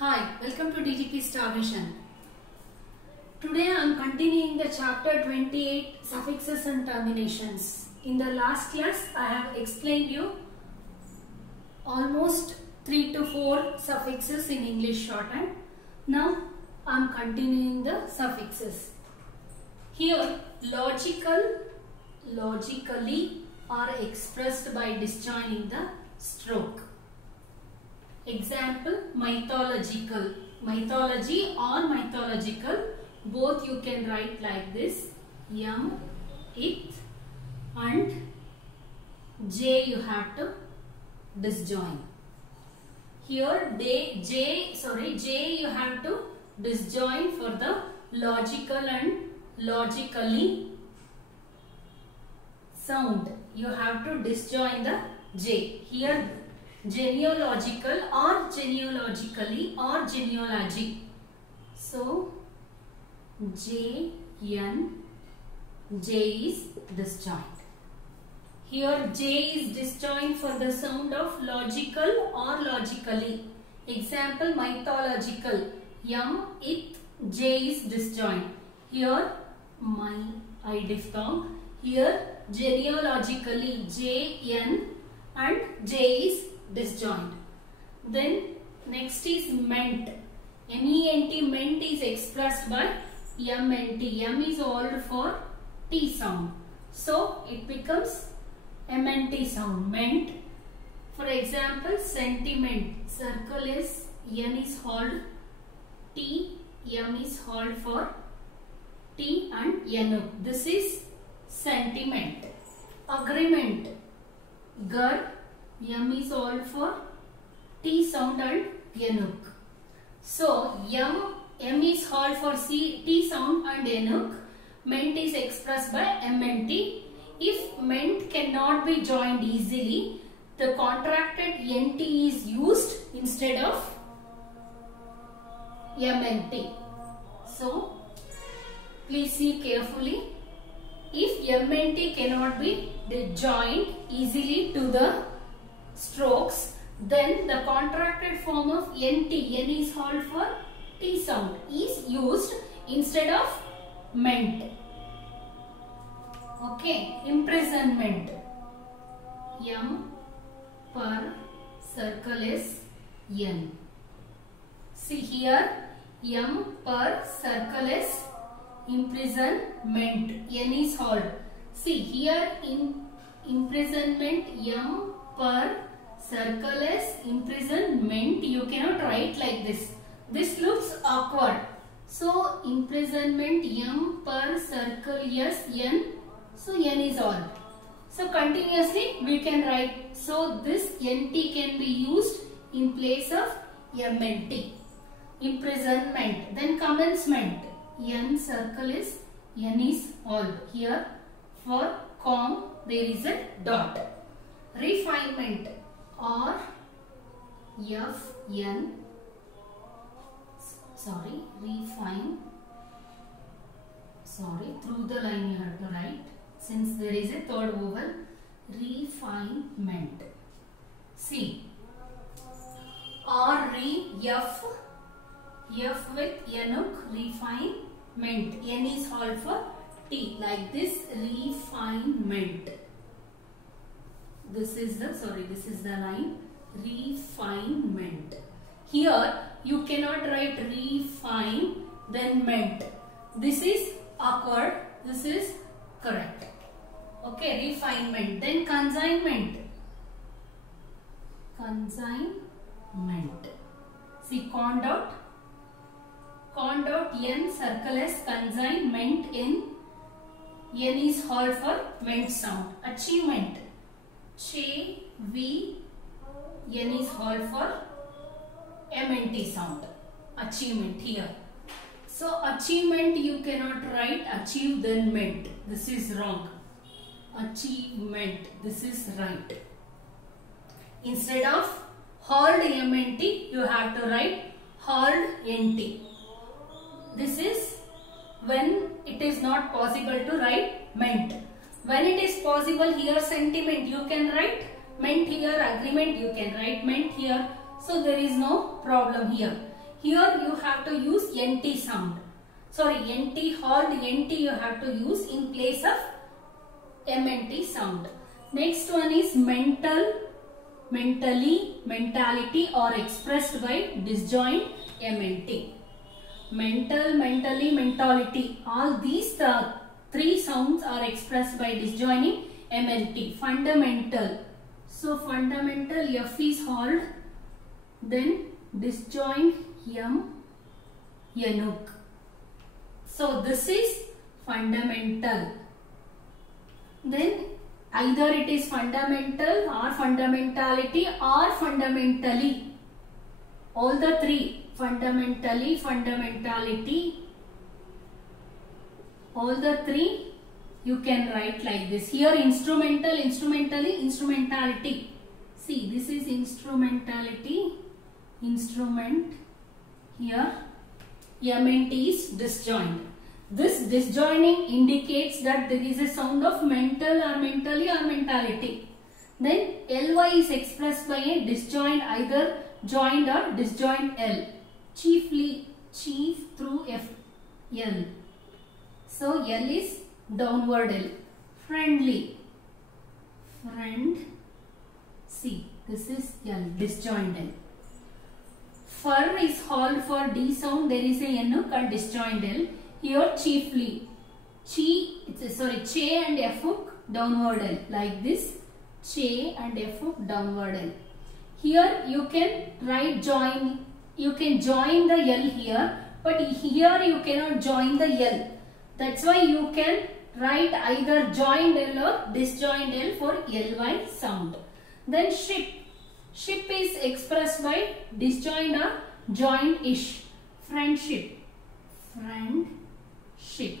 Hi, welcome to DGP Star Vision. Today I am continuing the chapter 28 suffixes and terminations. In the last class I have explained you almost 3 to 4 suffixes in English shorthand. Now I am continuing the suffixes. Here logically are expressed by disjoining the stroke. Example, mythological. Mythology or mythological, both you can write like this. M, it and J you have to disjoin. Here J you have to disjoin for the logical and logically sound. You have to disjoin the J. Here genealogical or genealogically or genealogy. So J is disjoint. Here J is disjoint for the sound of logical or logically. Example, mythological. M, it, J is disjoint. Here I diphthong. Here genealogically J, N and J is disjoint. Then next is ment. MENT, ment is expressed by MNT. M is old for T sound. So it becomes MNT sound. Ment. For example, sentiment. Circle is N is hold T, M is hold for T and N. This is sentiment. Agreement. Gar, M is old for T sound and Enuk. So M is old for T sound and Enuk. Ment is expressed by MNT. If ment cannot be joined easily, the contracted NT is used instead of MNT. So please see carefully. If MNT cannot be joined easily to the strokes, then the contracted form of NT, N is held for T sound, is used instead of ment. Okay, imprisonment. M per circle is N. See here, M per circle is imprisonment. N is held. See here in imprisonment, M per circle is imprisonment. You cannot write like this. This looks awkward. So imprisonment M per circle is N. So N is all. So continuously we can write. So this NT can be used in place of MNT. Imprisonment. Then commencement. N circle is N is all. Here for com there is a dot. Refinement. R F N, through the line you have to write, since there is a third vowel. Refinement. See, R F with Enuk, refinement. N is held for T, like this. Refinement. This is the line. Refinement. Here you cannot write refine then ment. This is awkward. This is correct. Okay, refinement. Then consignment. Consignment. See, con dot N circle is consignment. N is held for ment sound. Achievement. Ch, V, N is held for MNT sound. Achievement here. So achievement you cannot write achieve then ment. This is wrong. Achievement. This is right. Instead of hold MNT, you have to write hold NT. This is when it is not possible to write ment. When it is possible, here sentiment you can write ment, here agreement you can write ment here. So there is no problem here. Here you have to use NT sound. Sorry, NT halt, NT you have to use in place of MNT sound. Next one is mental, mentally, mentality or expressed by disjoint MNT. Mental, mentally, mentality. All these three sounds are expressed by disjoining MNT. Fundamental. So fundamental F is halt. Then disjoint M, Yanuk. So this is fundamental. Then either it is fundamental or fundamentality or fundamentally. All the three. Fundamentally, fundamentality. All the three you can write like this. Here instrumental, instrumentally, instrumentality. See, this is instrumentality. Instrument. Here MNT is disjoint. This disjoining indicates that there is a sound of mental or mentally or mentality. Then LY is expressed by a disjoint, either joined or disjoint L. Chiefly, chief through F, L. So L is downward L. Friendly. Friend. See, this is L, disjoint L. Fur is halt for D sound. There is a Yanuk and disjoint L. Here chiefly. Che and F hook downward L. Like this. Che and F hook downward L. Here you can write join. You can join the L here. But here you cannot join the L. That's why you can write either joined L or disjoint L for LY sound. Then ship. Ship is expressed by disjoint or joint-ish. Friendship. Friendship.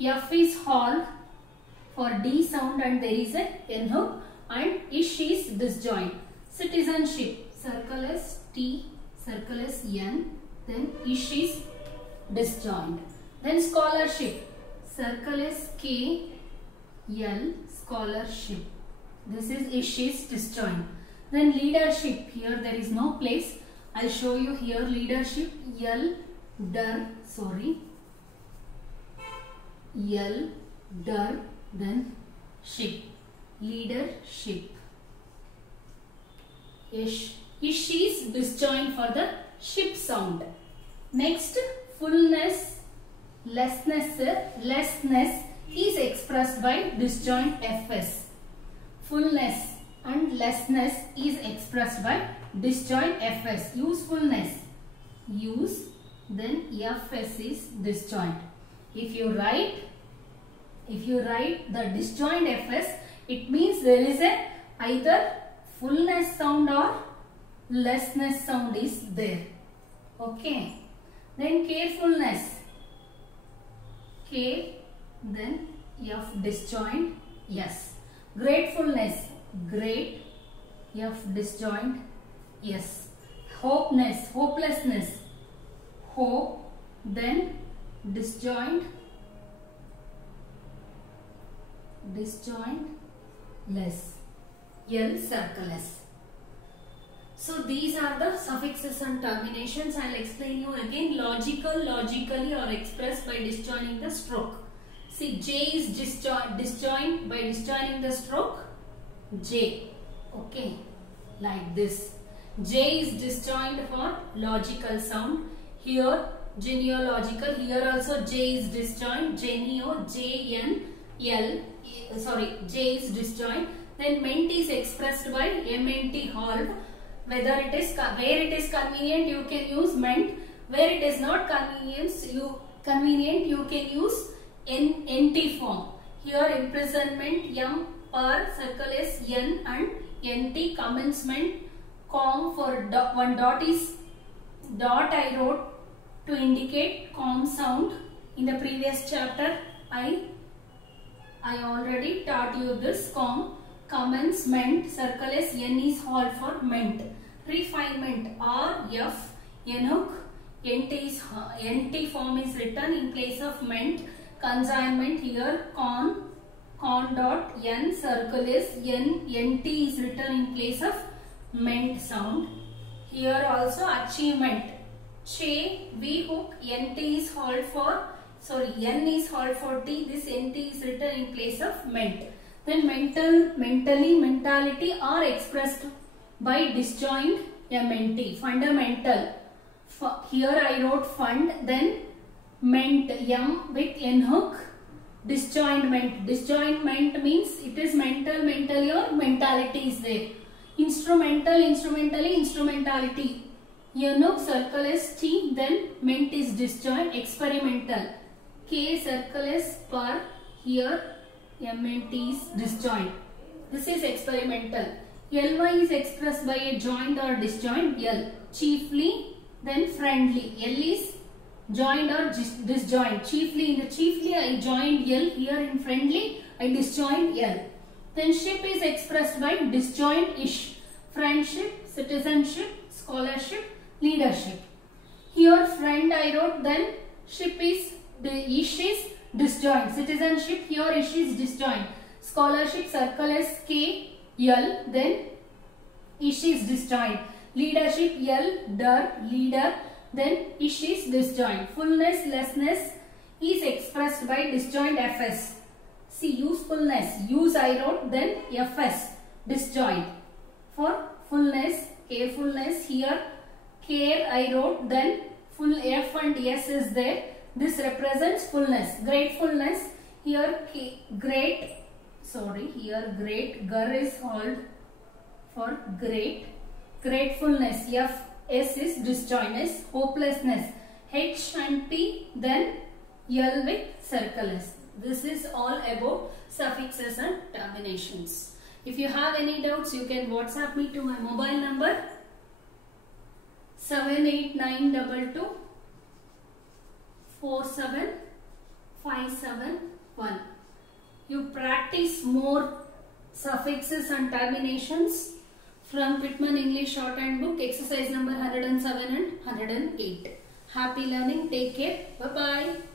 F is halt for D sound and there is a N hook and ish is disjoint. Citizenship. Circle as T, circle as N, then ish is disjoint. Then scholarship. Circle as K, L, scholarship. This is ish is disjoint. Then leadership. Here there is no place. I'll show you here leadership. L, der, L, der, then ship. Leadership. Ish. Ish is disjoint for the ship sound. Next, fullness, lessness. Lessness is expressed by disjoint Fs. Fullness and lessness is expressed by disjoint Fs. Usefulness. Use, then Fs is disjoint. If you write the disjoint Fs, it means there is a either fullness sound or lessness sound is there. Okay. Then carefulness. K, then F disjoint S. Gratefulness. Great, F disjoint S. Hopeness, hopelessness. Hope, then disjoint less. L circle S. So these are the suffixes and terminations. I will explain you again. Logical, logically or expressed by disjoining the stroke. See, J is disjoint by disjoining the stroke. J. Okay. Like this. J is disjoint for logical sound. Here genealogical. Here also J is disjoint. Geneo, J-N-L. Sorry, J is disjoint. Then ment is expressed by MNT halt. Where it is convenient, you can use ment. Where it is not convenient, you can use NT form. Here imprisonment, M, per, circle is N and NT. Commencement, com for one dot is dot I wrote to indicate com sound. In the previous chapter, I already taught you this com. Commencement, circle is N is halt for ment. Refinement, R, F, Yanuk, NT form is written in place of ment. Consignment, here con dot N, circle is N, NT is written in place of ment sound. Here also achievement. Che, V hook, NT is halt for, sorry, N is halt for T. This NT is written in place of ment. Then mental, mentally, mentality are expressed by disjoint MNT. Fundamental. Here I wrote fund, then ment, M with N hook. Disjointment. Disjointment means it is mental, mentally or mentality is there. Instrumental, instrumentally, instrumentality. N hook, circle is T, then ment is disjoint. Experimental. K, circle is per, here MNT is disjoint. This is experimental. Ly is expressed by a joint or disjoint. L. Chiefly, then friendly. L is joint or disjoint. Chiefly, in the chiefly I joined L. Here in friendly I disjoint L. Then ship is expressed by disjoint ish. Friendship, citizenship, scholarship, leadership. Here friend I wrote, then ship is, the ish is disjoint. Citizenship, here ish is disjoint. Scholarship, circle is K, L, then ish is disjoint. Leadership, L, der, leader, then ish is disjoint. Fullness, lessness is expressed by disjoint fs. See, usefulness, use I wrote, then fs, disjoint. For fullness, carefulness, here care I wrote, then full f and s is there. This represents fullness. Gratefulness, here great, sorry, here great, gur is halt for great. Gratefulness, f, s is disjointness. Hopelessness, h and t, then l with circle s. This is all about suffixes and terminations. If you have any doubts, you can WhatsApp me to my mobile number 78922 47571. You practice more suffixes and terminations from Pitman English Shorthand Book, exercise number 107 and 108. Happy learning. Take care. Bye-bye.